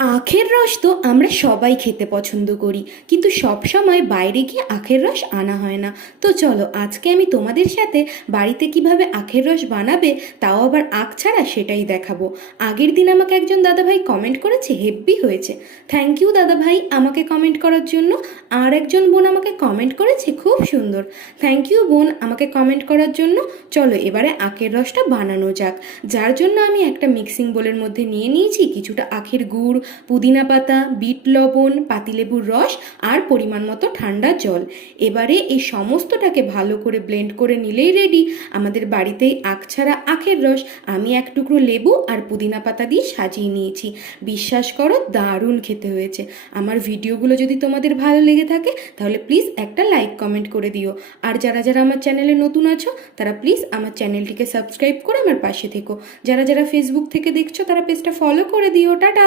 আখের রস তো আমরা সবাই খেতে পছন্দ করি, কিন্তু সব সময় বাইরে গিয়ে আখের রস আনা হয় না। তো চলো আজকে আমি তোমাদের সাথে বাড়িতে কিভাবে আখের রস বানাবে, তাও আবার আখ ছাড়া, সেটাই দেখাবো। আগের দিন আমাকে একজন দাদাভাই কমেন্ট করেছে, হেব্বি হয়েছে। থ্যাংক ইউ দাদাভাই আমাকে কমেন্ট করার জন্য। আর একজন বোন আমাকে কমেন্ট করেছে, খুব সুন্দর। থ্যাংক ইউ বোন আমাকে কমেন্ট করার জন্য। চলো এবারে আখের রসটা বানানো যাক। যার জন্য আমি একটা মিক্সিং বোলের মধ্যে নিয়ে নিয়েছি কিছুটা আখের গুড়, পুদিনা পাতা, বিট লবণ, পাতিলেবুর রস আর পরিমাণ মতো ঠান্ডা জল। এবারে এই সমস্তটাকে ভালো করে ব্লেন্ড করে নিলেই রেডি আমাদের বাড়িতেই আখ ছাড়া আখের রস। আমি এক টুকরো লেবু আর পুদিনা পাতা দিয়ে সাজিয়ে নিয়েছি। বিশ্বাস করো দারুণ খেতে হয়েছে। আমার ভিডিওগুলো যদি তোমাদের ভালো লেগে থাকে তাহলে প্লিজ একটা লাইক কমেন্ট করে দিও। আর যারা যারা আমার চ্যানেলে নতুন আছো তারা প্লিজ আমার চ্যানেলটিকে সাবস্ক্রাইব করে আমার পাশে থেকো। যারা যারা ফেসবুক থেকে দেখছো তারা পেজটা ফলো করে দিও। টাটা।